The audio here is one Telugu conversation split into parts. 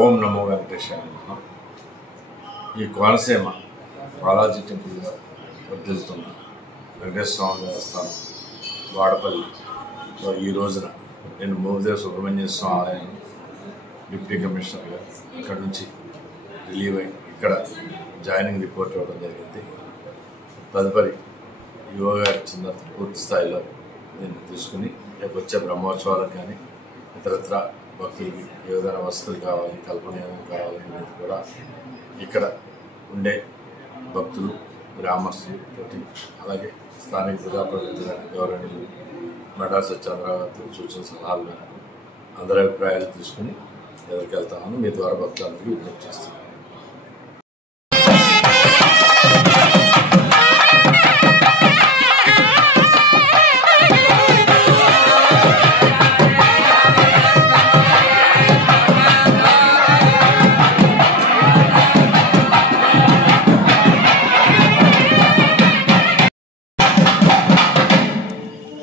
ఓం నమో వెంకటేశాయ నమః. ఈ కోనసీమ బాలాజీ టెంపుల్గా వర్ధిల్లుతున్న వెంకటేశ్వర స్వామి దేవస్థానం వాడపల్లిలో ఈ రోజున నేను మోపిదేవి సుబ్రహ్మణ్య స్వామి ఆలయం డిప్యూటీ కమిషనర్గా ఇక్కడ నుంచి రిలీవ్ అయి ఇక్కడ జాయినింగ్ రిపోర్ట్ ఇవ్వడం జరిగింది. తదుపరి యువ గారి చిన్న పూర్తి స్థాయిలో దీన్ని తీసుకుని రేపు వచ్చే బ్రహ్మోత్సవాలకు కానీ ఇతరత్ర భక్తులకి ఏ విధంగా వసతులు కావాలి, కల్పన ఏమైనా కావాలి అనేది కూడా ఇక్కడ ఉండే భక్తులు, గ్రామస్తులతోటి అలాగే స్థానిక ప్రజాప్రతినిధులు గౌరవనీయులు మెడా సత్యేంద్రరావు సూచన సలహాలు మేరకు అందరి అభిప్రాయాలు తీసుకుని ఎదురుకు వెళ్తామని మీ ద్వారా భక్తులందరికీ విజ్ఞప్తి చేస్తున్నాను.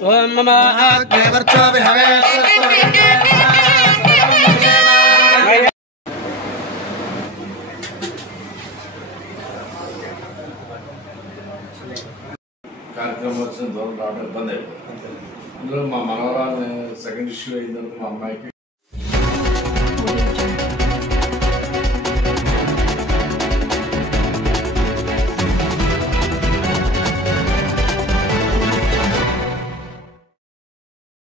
ओम नमः अग्निवर्चो विहवे కార్యక్రమం వచ్చిన దూరం రావడం ఇబ్బంది అయిపోయింది. అందులో మా మనవరాలు సెకండ్ ఇష్యూ అయిందనుకో మా అమ్మాయికి